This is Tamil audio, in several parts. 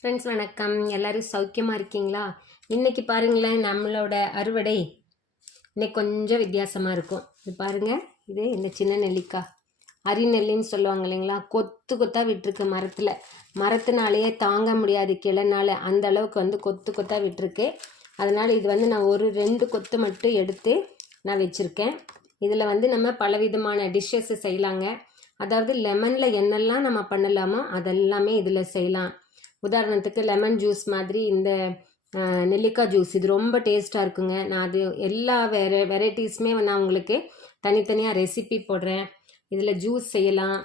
ஃப்ரெண்ட்ஸ் வணக்கம். எல்லோரும் சௌக்கியமாக இருக்கீங்களா? இன்றைக்கி பாருங்களேன், நம்மளோட அறுவடை இன்னைக்கு கொஞ்சம் வித்தியாசமாக இருக்கும். இது பாருங்கள், இது இந்த சின்ன நெல்லிக்காய் அரிநெல்லின்னு சொல்லுவாங்க இல்லைங்களா, கொத்து கொத்தாக விட்டுருக்கு மரத்தினாலேயே தாங்க முடியாது கிளைனால, அந்த அளவுக்கு கொத்து கொத்தாக விட்டுருக்கு. அதனால் இது நான் ஒரு 2 கொத்து மட்டும் எடுத்து நான் வச்சுருக்கேன். இதில் நம்ம பலவிதமான டிஷ்ஷஸ் செய்யலாங்க. அதாவது லெமனில் என்னெல்லாம் நம்ம பண்ணலாமோ அதெல்லாமே இதில் செய்யலாம். உதாரணத்துக்கு லெமன் ஜூஸ் மாதிரி இந்த நெல்லிக்காய் ஜூஸ் இது ரொம்ப டேஸ்ட்டாக இருக்குங்க. நான் அது எல்லா வெரைட்டிஸுமே நான் உங்களுக்கு தனித்தனியாக ரெசிபி போடுறேன். இதில் ஜூஸ் செய்யலாம்.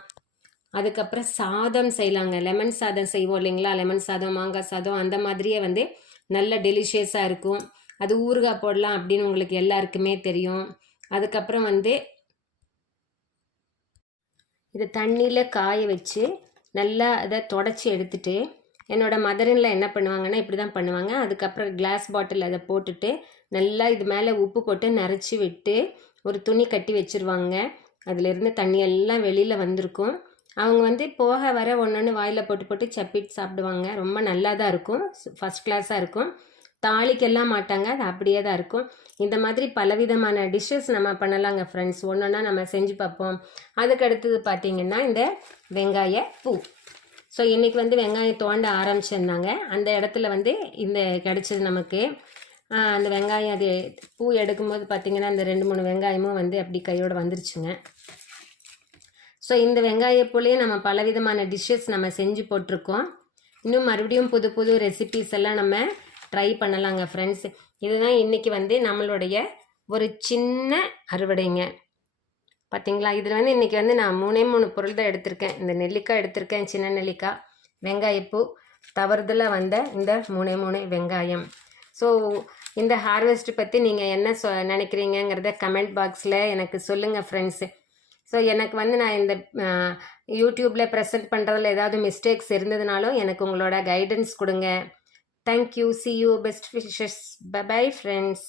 அதுக்கப்புறம் சாதம் செய்யலாங்க. லெமன் சாதம் செய்வோம் இல்லைங்களா, லெமன் சாதம், மாங்காய் சாதம், அந்த மாதிரியே நல்ல டெலிஷியஸாக இருக்கும். அது ஊறுகாய் போடலாம் அப்படின்னு உங்களுக்கு எல்லாருக்குமே தெரியும். அதுக்கப்புறம் இதை தண்ணியில் காய வச்சு நல்லா அதை தொடச்சி எடுத்துட்டு, என்னோடய மதரின்ல என்ன பண்ணுவாங்கன்னா இப்படி தான் பண்ணுவாங்க. அதுக்கப்புறம் கிளாஸ் பாட்டில் அதை போட்டுட்டு நல்லா இது மேலே உப்பு போட்டு நிறச்சி விட்டு ஒரு துணி கட்டி வச்சுருவாங்க. அதிலிருந்து தண்ணி எல்லாம் வெளியில் வந்திருக்கும். அவங்க போக வர ஒன்று வாயில் போட்டு போட்டு சப்பிட்டு சாப்பிடுவாங்க. ரொம்ப நல்லா தான் இருக்கும், ஃபஸ்ட் கிளாஸாக இருக்கும். தாளிக்கெல்லாம் மாட்டாங்க, அது அப்படியே தான் இருக்கும். இந்த மாதிரி பலவிதமான டிஷ்ஷஸ் நம்ம பண்ணலாங்க ஃப்ரெண்ட்ஸ். ஒன்றா நம்ம செஞ்சு பார்ப்போம். அதுக்கு அடுத்தது பார்த்திங்கன்னா இந்த வெங்காய பூ. ஸோ இன்றைக்கி வெங்காயம் தோண்ட ஆரம்பிச்சிருந்தாங்க. அந்த இடத்துல இந்த கிடச்சிது நமக்கு. அந்த வெங்காயம் அது பூ எடுக்கும்போது பார்த்திங்கன்னா இந்த 2-3 வெங்காயமும் அப்படி கையோடு வந்துருச்சுங்க. ஸோ இந்த வெங்காயப்பூலேயே நம்ம பலவிதமான டிஷ்ஷஸ் நம்ம செஞ்சு போட்டிருக்கோம். இன்னும் மறுபடியும் புது புது ரெசிபீஸ் எல்லாம் நம்ம ட்ரை பண்ணலாங்க ஃப்ரெண்ட்ஸ். இதுதான் இன்றைக்கி நம்மளுடைய ஒரு சின்ன அறுவடைங்க. பார்த்தீங்களா, இதில் இன்றைக்கி நான் 3 பொருள் தான் எடுத்திருக்கேன். இந்த நெல்லிக்காய் எடுத்திருக்கேன், சின்ன நெல்லிக்காய், வெங்காயப்பூ, தவறுதலாக இந்த 3 வெங்காயம். ஸோ இந்த ஹார்வெஸ்ட் பற்றி நீங்கள் என்ன நினைக்கிறீங்கிறத கமெண்ட் பாக்ஸில் எனக்கு சொல்லுங்கள் ஃப்ரெண்ட்ஸு. ஸோ எனக்கு நான் இந்த யூடியூப்பில் ப்ரெசென்ட் பண்ணுறதுல ஏதாவது மிஸ்டேக்ஸ் இருந்ததுனாலும் எனக்கு உங்களோட கைடன்ஸ் கொடுங்க. Thank you. see you, best wishes. Bye bye friends.